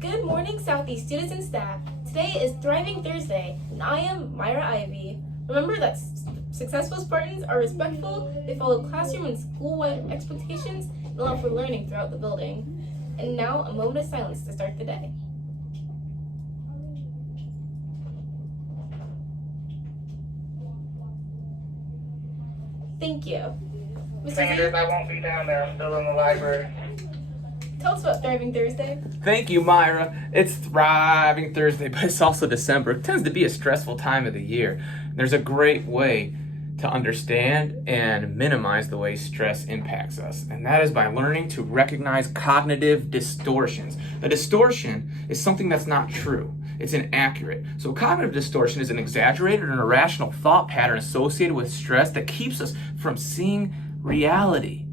Good morning, Southeast students and staff. Today is Thriving Thursday, and I am Myra Ivy. Remember that successful Spartans are respectful, they follow classroom and school-wide expectations, and allow for learning throughout the building. And now, a moment of silence to start the day. Thank you. Mr. Sanders, I won't be down there. I'm still in the library. Tell us about Thriving Thursday. Thank you, Myra. It's Thriving Thursday, but it's also December. It tends to be a stressful time of the year. There's a great way to understand and minimize the way stress impacts us, and that is by learning to recognize cognitive distortions. A distortion is something that's not true. It's inaccurate. So cognitive distortion is an exaggerated and irrational thought pattern associated with stress that keeps us from seeing reality.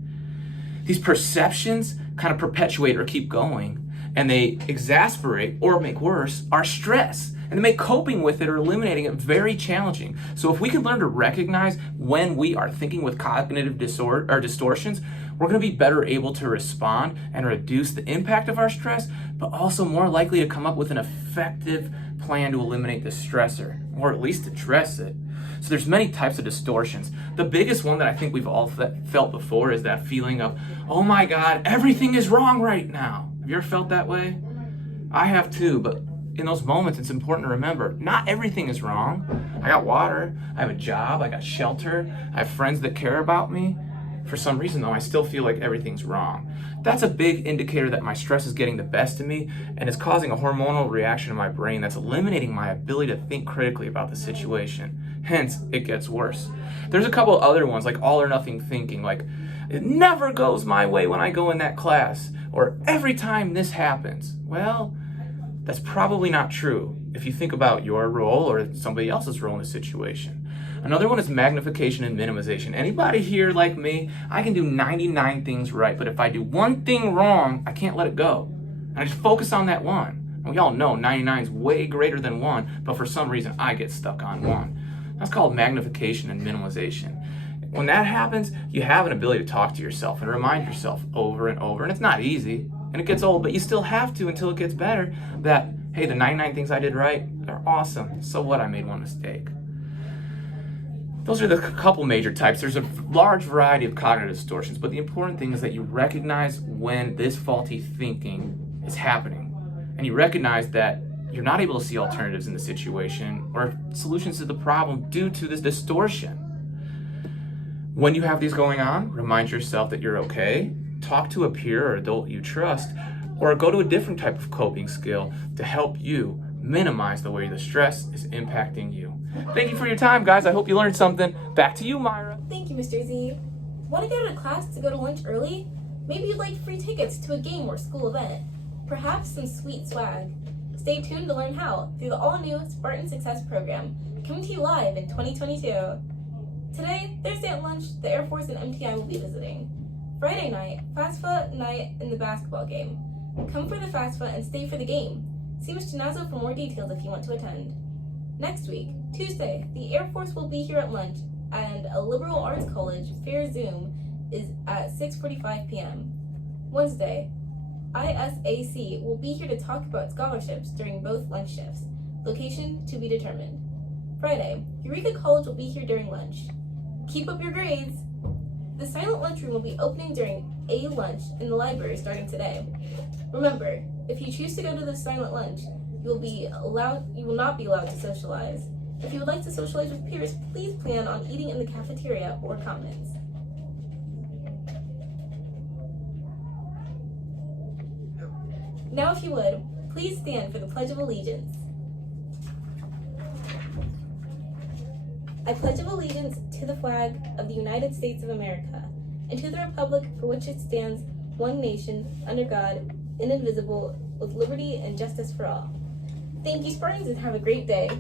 These perceptions kind of perpetuate or keep going, and they exasperate or make worse our stress, and they make coping with it or eliminating it very challenging. So if we can learn to recognize when we are thinking with cognitive distortions, we're going to be better able to respond and reduce the impact of our stress, but also more likely to come up with an effective plan to eliminate the stressor, or at least address it. So there's many types of distortions. The biggest one that I think we've all felt before is that feeling of, oh my God, everything is wrong right now. Have you ever felt that way? I have too, but in those moments, it's important to remember, not everything is wrong. I got water, I have a job, I got shelter, I have friends that care about me. For some reason though, I still feel like everything's wrong. That's a big indicator that my stress is getting the best of me and is causing a hormonal reaction in my brain that's eliminating my ability to think critically about the situation. Hence, it gets worse. There's a couple other ones, like all or nothing thinking, like it never goes my way when I go in that class, or every time this happens. Well, that's probably not true if you think about your role or somebody else's role in the situation. Another one is magnification and minimization. Anybody here like me, I can do 99 things right, but if I do one thing wrong, I can't let it go. And I just focus on that one. And we all know 99 is way greater than 1, but for some reason I get stuck on 1. That's called magnification and minimization. When that happens, you have an ability to talk to yourself and remind yourself over and over, and it's not easy, and it gets old, but you still have to until it gets better, that, hey, the 99 things I did right are awesome. So what? I made one mistake. Those are the couple major types. There's a large variety of cognitive distortions, but the important thing is that you recognize when this faulty thinking is happening, and you recognize that you're not able to see alternatives in the situation or solutions to the problem due to this distortion. When you have these going on, remind yourself that you're okay. Talk to a peer or adult you trust, or go to a different type of coping skill to help you minimize the way the stress is impacting you. Thank you for your time, guys. I hope you learned something. Back to you, Myra. Thank you, Mr. Z. Want to get out of class to go to lunch early? Maybe you'd like free tickets to a game or school event. Perhaps some sweet swag. Stay tuned to learn how through the all-new Spartan Success Program, coming to you live in 2022. Today, Thursday at lunch, the Air Force and MTI will be visiting. Friday night, FAFSA night in the basketball game. Come for the FAFSA and stay for the game. See Mr. Nazo for more details if you want to attend. Next week, Tuesday, the Air Force will be here at lunch, and a liberal arts college fair Zoom is at 6:45 p.m. Wednesday, ISAC will be here to talk about scholarships during both lunch shifts. Location to be determined. Friday, Eureka College will be here during lunch. Keep up your grades! The silent lunchroom will be opening during a lunch in the library starting today. Remember, if you choose to go to the silent lunch, you will not be allowed to socialize. If you would like to socialize with peers, please plan on eating in the cafeteria or commons. Now, if you would, please stand for the Pledge of Allegiance. I pledge of allegiance to the flag of the United States of America, and to the republic for which it stands, one nation, under God, indivisible, with liberty and justice for all. Thank you, Spartans, and have a great day.